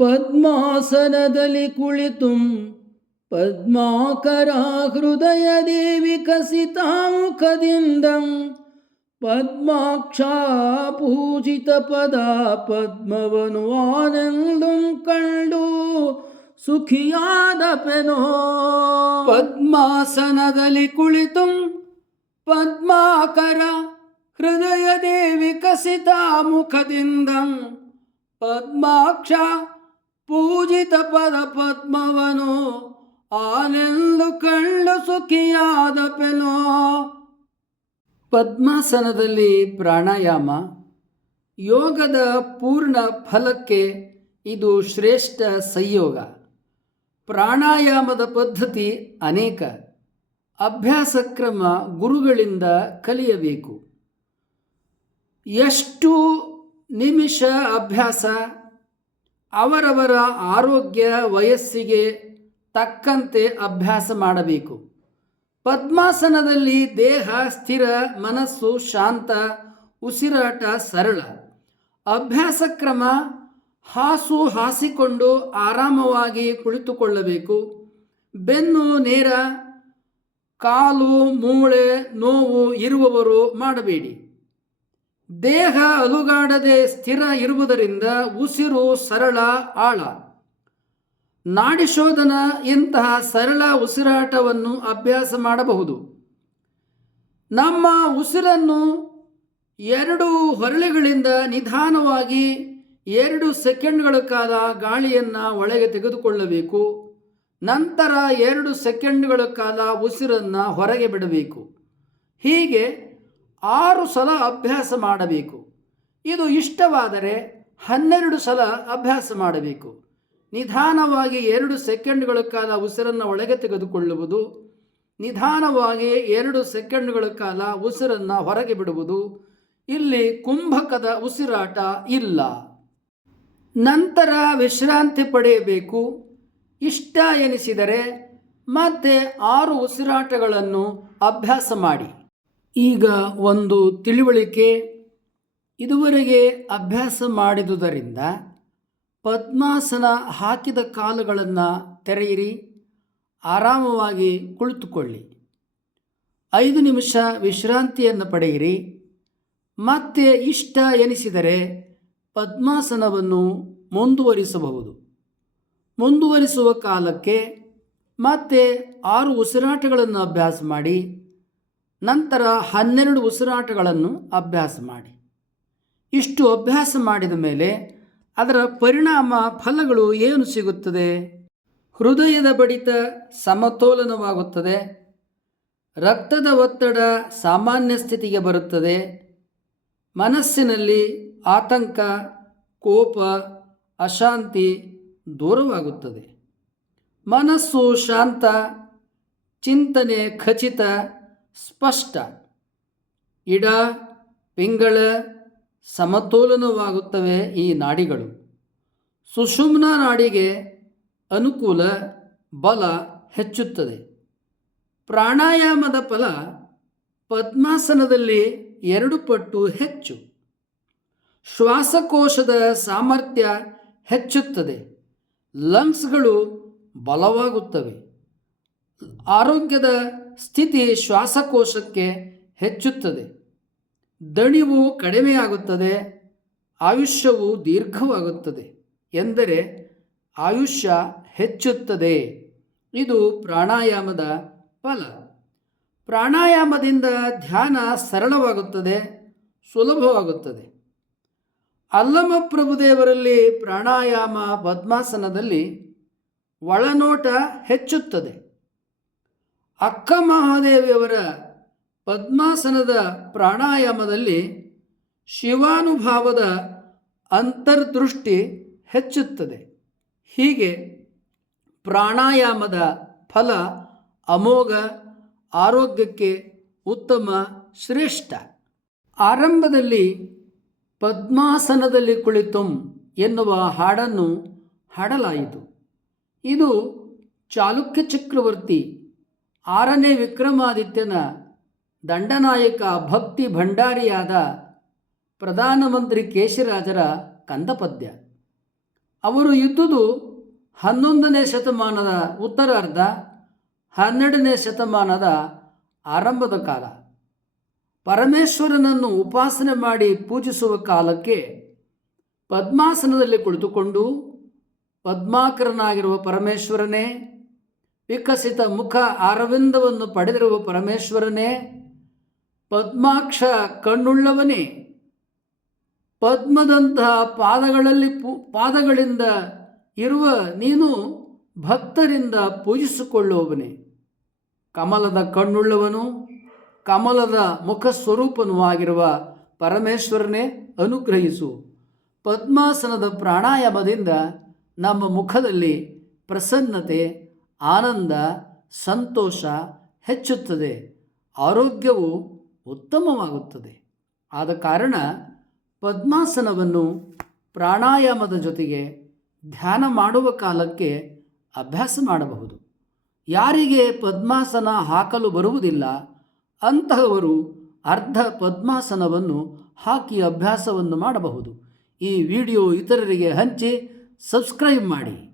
ಪದ್ಮಾಸನದಲ್ಲಿ ಕುಳಿತು ಪದ್ಮಾಕರ ಹೃದಯದೇವಿ ಕಸಿತಾಮುಖದಿಂದ ಪದ್ಮಾಕ್ಷಾ ಪೂಜಿತ ಪದ ಪದ್ಮವನು ಆನಂದು ಕಂಡು ಸುಖಿಯಾದ ಪೆನೋ ಪದ್ಮಾಸನದಲ್ಲಿ ಕುಳಿತು ಪದ್ಮಾಕರ ಹೃದಯ ದೇವಿ ಮುಖದಿಂದ ಪದ್ಮಾಕ್ಷ ಪೂಜಿತ ಪದ ಪದ್ಮವನು, ಆನೆಂದು ಕಂಡು ಸುಖಿಯಾದ ಪೆನೋ. ಪದ್ಮಾಸನದಲ್ಲಿ ಪ್ರಾಣಾಯಾಮ, ಯೋಗದ ಪೂರ್ಣ ಫಲಕ್ಕೆ ಇದು ಶ್ರೇಷ್ಠ ಸಂಯೋಗ. ಪ್ರಾಣಾಯಾಮದ ಪದ್ಧತಿ ಅನೇಕ. ಅಭ್ಯಾಸ ಕ್ರಮ ಗುರುಗಳಿಂದ ಕಲಿಯಬೇಕು. ಎಷ್ಟು ನಿಮಿಷ ಅಭ್ಯಾಸ? ಅವರವರ ಆರೋಗ್ಯ ವಯಸ್ಸಿಗೆ ತಕ್ಕಂತೆ ಅಭ್ಯಾಸ ಮಾಡಬೇಕು. ಪದ್ಮಾಸನದಲ್ಲಿ ದೇಹ ಸ್ಥಿರ, ಮನಸ್ಸು ಶಾಂತ, ಉಸಿರಾಟ ಸರಳ. ಅಭ್ಯಾಸ ಕ್ರಮ, ಹಾಸು ಹಾಸಿಕೊಂಡು ಆರಾಮವಾಗಿ ಕುಳಿತುಕೊಳ್ಳಬೇಕು. ಬೆನ್ನು ನೇರ, ಕಾಲು, ಮೂಳೆ, ನೋವು ಇರುವವರು ಮಾಡಬೇಡಿ. ದೇಹ ಅಲುಗಾಡದೆ ಸ್ಥಿರ ಇರುವುದರಿಂದ ಉಸಿರು ಸರಳ ಆಳ. ನಾಡಿಶೋಧನ ಇಂತಹ ಸರಳ ಉಸಿರಾಟವನ್ನು ಅಭ್ಯಾಸ ಮಾಡಬಹುದು. ನಮ್ಮ ಉಸಿರನ್ನು ಎರಡು ಹೊರಳೆಗಳಿಂದ ನಿಧಾನವಾಗಿ ಎರಡು ಸೆಕೆಂಡ್ಗಳ ಕಾಲ ಗಾಳಿಯನ್ನು ಒಳಗೆ ತೆಗೆದುಕೊಳ್ಳಬೇಕು. ನಂತರ ಎರಡು ಸೆಕೆಂಡ್ಗಳ ಕಾಲ ಉಸಿರನ್ನು ಹೊರಗೆ ಬಿಡಬೇಕು. ಹೀಗೆ ಆರು ಸಲ ಅಭ್ಯಾಸ ಮಾಡಬೇಕು. ಇದು ಇಷ್ಟವಾದರೆ ಹನ್ನೆರಡು ಸಲ ಅಭ್ಯಾಸ ಮಾಡಬೇಕು. ನಿಧಾನವಾಗಿ ಎರಡು ಸೆಕೆಂಡ್ಗಳ ಕಾಲ ಉಸಿರನ್ನು ಒಳಗೆ ತೆಗೆದುಕೊಳ್ಳುವುದು, ನಿಧಾನವಾಗಿ ಎರಡು ಸೆಕೆಂಡ್ಗಳ ಕಾಲ ಉಸಿರನ್ನು ಹೊರಗೆ ಬಿಡುವುದು, ಇಲ್ಲಿ ಕುಂಭಕದ ಉಸಿರಾಟ ಇಲ್ಲ. ನಂತರ ವಿಶ್ರಾಂತಿ ಪಡೆಯಬೇಕು. ಇಷ್ಟ ಎನಿಸಿದರೆ ಮತ್ತೆ ಆರು ಉಸಿರಾಟಗಳನ್ನು ಅಭ್ಯಾಸ ಮಾಡಿ. ಈಗ ಒಂದು ತಿಳಿವಳಿಕೆ ಇದುವರೆಗೆ ಅಭ್ಯಾಸ ಮಾಡಿದುದರಿಂದ ಪದ್ಮಾಸನ ಹಾಕಿದ ಕಾಲುಗಳನ್ನು ತೆರೆಯಿರಿ, ಆರಾಮವಾಗಿ ಕುಳಿತುಕೊಳ್ಳಿ. ಐದು ನಿಮಿಷ ವಿಶ್ರಾಂತಿಯನ್ನು ಪಡೆಯಿರಿ. ಮತ್ತೆ ಇಷ್ಟ ಎನಿಸಿದರೆ ಪದ್ಮಾಸನವನ್ನು ಮುಂದುವರಿಸಬಹುದು. ಮುಂದುವರಿಸುವ ಕಾಲಕ್ಕೆ ಮತ್ತೆ ಆರು ಉಸಿರಾಟಗಳನ್ನು ಅಭ್ಯಾಸ ಮಾಡಿ ನಂತರ ಹನ್ನೆರಡು ಉಸಿರಾಟಗಳನ್ನು ಅಭ್ಯಾಸ ಮಾಡಿ. ಇಷ್ಟು ಅಭ್ಯಾಸ ಮಾಡಿದ ಮೇಲೆ ಅದರ ಪರಿಣಾಮ, ಫಲಗಳು ಏನು ಸಿಗುತ್ತದೆ? ಹೃದಯದ ಬಡಿತ ಸಮತೋಲನವಾಗುತ್ತದೆ. ರಕ್ತದ ಒತ್ತಡ ಸಾಮಾನ್ಯ ಸ್ಥಿತಿಗೆ ಬರುತ್ತದೆ. ಮನಸ್ಸಿನಲ್ಲಿ ಆತಂಕ, ಕೋಪ, ಅಶಾಂತಿ ದೂರವಾಗುತ್ತದೆ. ಮನಸ್ಸು ಶಾಂತ, ಚಿಂತನೆ ಖಚಿತ ಸ್ಪಷ್ಟ. ಇಡ, ಪಿಂಗಳ ಸಮತೋಲನವಾಗುತ್ತವೆ ಈ ನಾಡಿಗಳು. ಸುಷುಮ್ನ ನಾಡಿಗೆ ಅನುಕೂಲ, ಬಲ ಹೆಚ್ಚುತ್ತದೆ. ಪ್ರಾಣಾಯಾಮದ ಫಲ ಪದ್ಮಾಸನದಲ್ಲಿ ಎರಡು ಪಟ್ಟು ಹೆಚ್ಚು. ಶ್ವಾಸಕೋಶದ ಸಾಮರ್ಥ್ಯ ಹೆಚ್ಚುತ್ತದೆ. ಲಂಗ್ಸ್ಗಳು ಬಲವಾಗುತ್ತವೆ. ಆರೋಗ್ಯದ ಸ್ಥಿತಿ ಶ್ವಾಸಕೋಶಕ್ಕೆ ಹೆಚ್ಚುತ್ತದೆ. ದಣಿವು ಕಡಿಮೆಯಾಗುತ್ತದೆ. ಆಯುಷ್ಯವು ದೀರ್ಘವಾಗುತ್ತದೆ. ಎಂದರೆ ಆಯುಷ್ಯ ಹೆಚ್ಚುತ್ತದೆ. ಇದು ಪ್ರಾಣಾಯಾಮದ ಫಲ. ಪ್ರಾಣಾಯಾಮದಿಂದ ಧ್ಯಾನ ಸರಳವಾಗುತ್ತದೆ, ಸುಲಭವಾಗುತ್ತದೆ. ಅಲ್ಲಮ ಪ್ರಭುದೇವರಲ್ಲಿ ಪ್ರಾಣಾಯಾಮ ಪದ್ಮಾಸನದಲ್ಲಿ ಒಳನೋಟ ಹೆಚ್ಚುತ್ತದೆ. ಅಕ್ಕ ಮಹಾದೇವಿಯವರ ಪದ್ಮಾಸನದ ಪ್ರಾಣಾಯಾಮದಲ್ಲಿ ಶಿವಾನುಭಾವದ ಅಂತರ್ದೃಷ್ಟಿ ಹೆಚ್ಚುತ್ತದೆ. ಹೀಗೆ ಪ್ರಾಣಾಯಾಮದ ಫಲ ಅಮೋಘ, ಆರೋಗ್ಯಕ್ಕೆ ಉತ್ತಮ, ಶ್ರೇಷ್ಠ. ಆರಂಭದಲ್ಲಿ ಪದ್ಮಾಸನದಲ್ಲಿ ಕುಳಿತುಂ ಎನ್ನುವ ಹಾಡನ್ನು ಹಾಡಲಾಯಿತು. ಇದು ಚಾಲುಕ್ಯ ಚಕ್ರವರ್ತಿ ಆರನೇ ವಿಕ್ರಮಾದಿತ್ಯನ ದಂಡನಾಯಕ ಭಕ್ತಿ ಭಂಡಾರಿಯಾದ ಪ್ರಧಾನಮಂತ್ರಿ ಕೇಶರಾಜರ ಕಂದಪದ್ಯ. ಅವರು ಇದ್ದುದು ಹನ್ನೊಂದನೇ ಶತಮಾನದ ಉತ್ತರಾರ್ಧ, ಹನ್ನೆರಡನೇ ಶತಮಾನದ ಆರಂಭದ ಕಾಲ. ಪರಮೇಶ್ವರನನ್ನು ಉಪಾಸನೆ ಮಾಡಿ ಪೂಜಿಸುವ ಕಾಲಕ್ಕೆ ಪದ್ಮಾಸನದಲ್ಲಿ ಕುಳಿತುಕೊಂಡು ಪದ್ಮಾಕರನಾಗಿರುವ ಪರಮೇಶ್ವರನೇ ವಿಕಸಿತ ಮುಖ ಅರವಿಂದವನ್ನು ಪಡೆದಿರುವ ಪರಮೇಶ್ವರನೇ, ಪದ್ಮಾಕ್ಷ ಕಣ್ಣುಳ್ಳವನೇ, ಪದ್ಮದಂತಹ ಪಾದಗಳಲ್ಲಿ ಪಾದಗಳಿಂದ ಇರುವ ನೀನು ಭಕ್ತರಿಂದ ಪೂಜಿಸಿಕೊಳ್ಳುವವನೇ. ಕಮಲದ ಕಣ್ಣುಳ್ಳವನು, ಕಮಲದ ಮುಖ ಸ್ವರೂಪನೂ ಆಗಿರುವ ಪರಮೇಶ್ವರನೇ ಅನುಗ್ರಹಿಸು. ಪದ್ಮಾಸನದ ಪ್ರಾಣಾಯಾಮದಿಂದ ನಮ್ಮ ಮುಖದಲ್ಲಿ ಪ್ರಸನ್ನತೆ ಆನಂದ, ಸಂತೋಷ ಹೆಚ್ಚುತ್ತದೆ. ಆರೋಗ್ಯವು ಉತ್ತಮವಾಗುತ್ತದೆ. ಆದ ಕಾರಣ ಪದ್ಮಾಸನವನ್ನು ಪ್ರಾಣಾಯಾಮದ ಜೊತೆಗೆ ಧ್ಯಾನ ಮಾಡುವ ಕಾಲಕ್ಕೆ ಅಭ್ಯಾಸ ಮಾಡಬಹುದು. ಯಾರಿಗೆ ಪದ್ಮಾಸನ ಹಾಕಲು ಬರುವುದಿಲ್ಲ, ಅಂತಹವರು ಅರ್ಧ ಪದ್ಮಾಸನವನ್ನು ಹಾಕಿ ಅಭ್ಯಾಸವನ್ನು ಮಾಡಬಹುದು. ಈ ವಿಡಿಯೋ ಇತರರಿಗೆ ಹಂಚಿ ಸಬ್ಸ್ಕ್ರೈಬ್ ಮಾಡಿ.